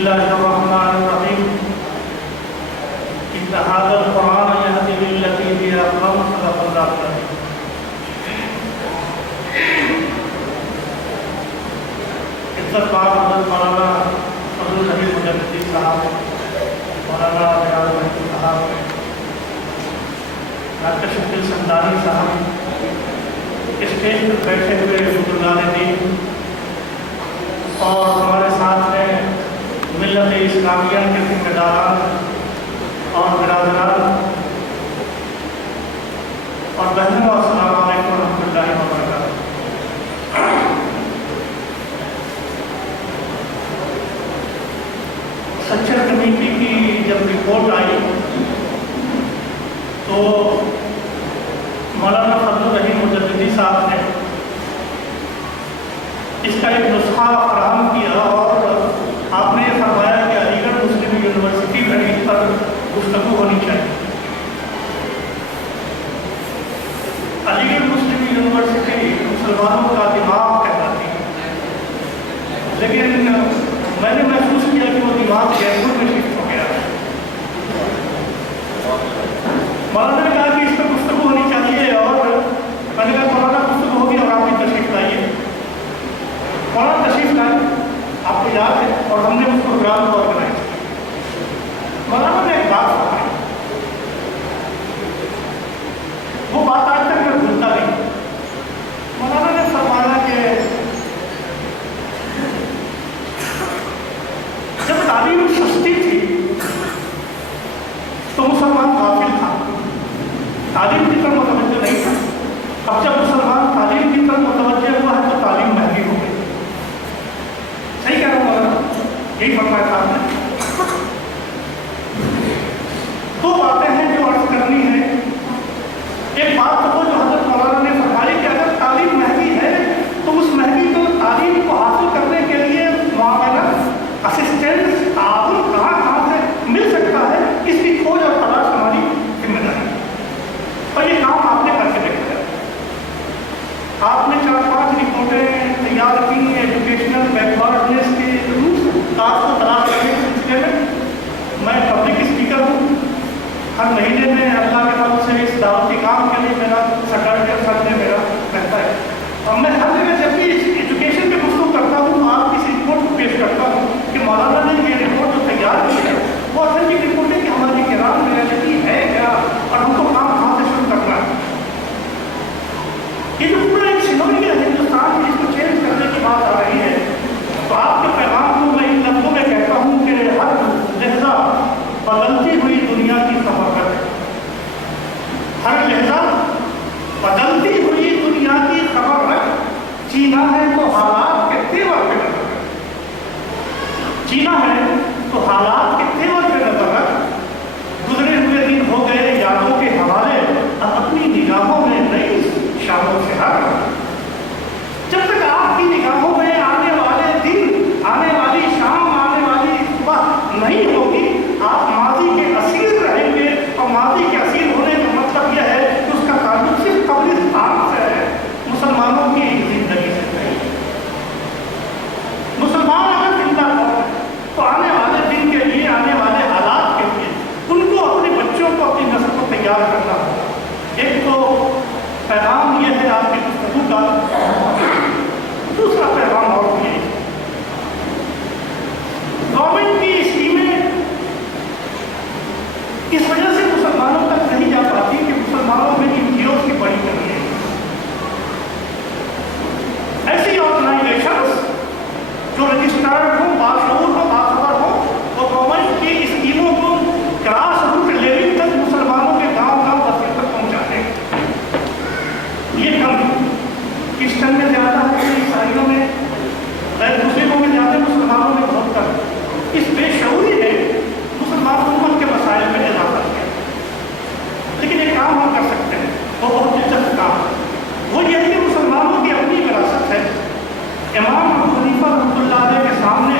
الله الرحمن الرحيم إن هذا القرآن يهدي للتي هي أقوم صدق الله العظيم. عزت باب حضرت مولانا فضل الحبیب مجددی صاحب، مولانا بلال بھائی صاحب، ڈاکٹر شکیل سندانی صاحب، اسٹیج پر بیٹھے ہوئے بزرگان دین اور ہمارے ساتھ ہیں ملت اسلامیہ کے ذمہ داران اور برادران اور بہنوں، السلام علیکم ورحمۃ اللہ وبرکاتہ۔ سچر کمیٹی کی جب رپورٹ آئی تو مولانا فضل الرحیم مجددی صاحب نے اس کا ایک نسخہ فراہم کیا اور آپ نے یہ فرمایا کہ علی گڑھ مسلم یونیورسٹی میں اس پر گفتگو ہونی چاہیے۔ علی گڑھ مسلم یونیورسٹی مسلمانوں کا دماغ کہلاتی ہے، لیکن میں نے محسوس کیا کہ وہ دماغ جیپور میں شفٹ ہو گیا۔ مولانا نے کہا کہ اس پر گفتگو ہونی چاہیے اور میں نے کہا مولانا گفتگو ہوگی اور آپ بھی تشریف لائیے۔ مولانا تشریف لائے، آپ کو یاد ہے، اور ہم نے اس پروگرام کو آرگنائز کیا۔ مولانا نے ایک بات فرمائی، وہ بات آج تک میں بھولتا نہیں۔ مولانا نے فرمایا کہ جب تعلیم سستی تھی تو مسلمان غافل تھا، تعلیم کی طرف متوجہ نہیں تھا۔ اب جب مسلمان تعلیم کی طرف متوجہ ہوا ہے تو تعلیم مہنگی ہو گئی۔ صحیح کہہ رہا ہوں مولانا؟ یہی فرمایا تھا آپ نے۔ دو باتیں ہیں جو عرض کرنی ہے۔ ایک بات تو وہ جو حضرت مولانا نے فرمائی کہ اگر تعلیم مہنگی ہے تو اس مہنگی تو تعلیم کو حاصل کرنے کے لیے معاونت، اسسٹنس، تعاون کہاں سے مل سکتا ہے، اس کی کھوج اور تلاش ہماری ذمہ داری ہے، اور یہ کام آپ نے کر کے دیکھا ہے۔ آپ نے 4-5 رپورٹیں تیار کی ایجوکیشنل بیکورڈنیس کے تاج کو تلاش کرنے کے سلسلے میں۔ میں پبلک اسپیکر ہوں، ہر مہینے میں اللہ کے طرف سے اس دعوتی کام کے لیے میرا سیکرٹری سنڈے میرا رہتا ہے، اور میں ہر جگہ جب بھی ایجوکیشن پہ گفتگو کرتا ہوں آپ کسی رپورٹ کو پیش کرتا ہوں کہ مولانا نے یہ رپورٹ جو تیار کی ہے وہ اصل کی رپورٹ ہے کہ ہماری کرام ریالٹی ہے کیا اور ہم کو کام کہاں سے شروع کرنا ہے۔ یہ جو پورا ایک سینوریو ہے ہندوستان میں، اس کو چینج کرنے کی بات آ رہی ہے، تو آپ کے پیغام کو میں ان لفظوں میں کہتا ہوں کہ ہر لہجہ بدلتی ہوئی دنیا کی خبر ہے، ہر لہجہ بدلتی ہوئی دنیا کی خبر ہے۔ جینا ہے تو حالات کے تیور پہ نظر رکھ، جینا ہے تو حالات کے تیور پہ نظر رکھ۔ گزرے ہوئے دن ہو گئے یادوں کے حوالے، اب اپنی نگاہوں میں نئی شاموں سے ہر جب تک آپ کی نگاہوں میں آنے والے دن، آنے والی شام، آنے والی صبح نہیں ہوگی، آپ ماضی کے اسیر رہیں گے، اور ماضی کے اسیر ہونے کا مطلب یہ ہے کہ اس کا تعلق صرف قبرستان سے ہے، مسلمانوں کی زندگی سے نہیں۔ مسلمان اگر زندہ ہو تو آنے والے دن کے لیے، آنے والے حالات کے لیے ان کو، اپنے بچوں کو، اپنی نسل کو تیار کرنا ہوگا۔ ایک تو پیغام یہ ہے آپ کی گفتگو کا، دوسرا پیغام اور یہ ہے گورنمنٹ کی اسکیمیں اس وجہ سے مسلمانوں تک نہیں جا پاتی کہ مسلمانوں میں NGOs کی بڑی کمی ہے۔ ایسی آرگنائزیشنز جو رجسٹرڈ ہوں، باشعور ہوں، باخبر ہوں، وہ گورنمنٹ کی اسکیموں کو گراس روٹ لیول تک مسلمانوں کے گاؤں بستی تک پہنچاتے ہیں۔ یہ کم ہے، کرسچن میں زیادہ ہے، عیسائیوں میں، غیر مسلموں میں زیادہ، مسلمانوں میں بہت کم۔ اس بے شعوری نے مسلمان امت کے مسائل میں اضافہ کیا، لیکن ایک کام ہم کر سکتے ہیں، وہ بہت دلچسپ کام ہے۔ وہ یہ ہے کہ مسلمانوں کی اپنی وراثت ہے۔ امام ابو حنیفہ رحمۃ اللہ علیہ کے سامنے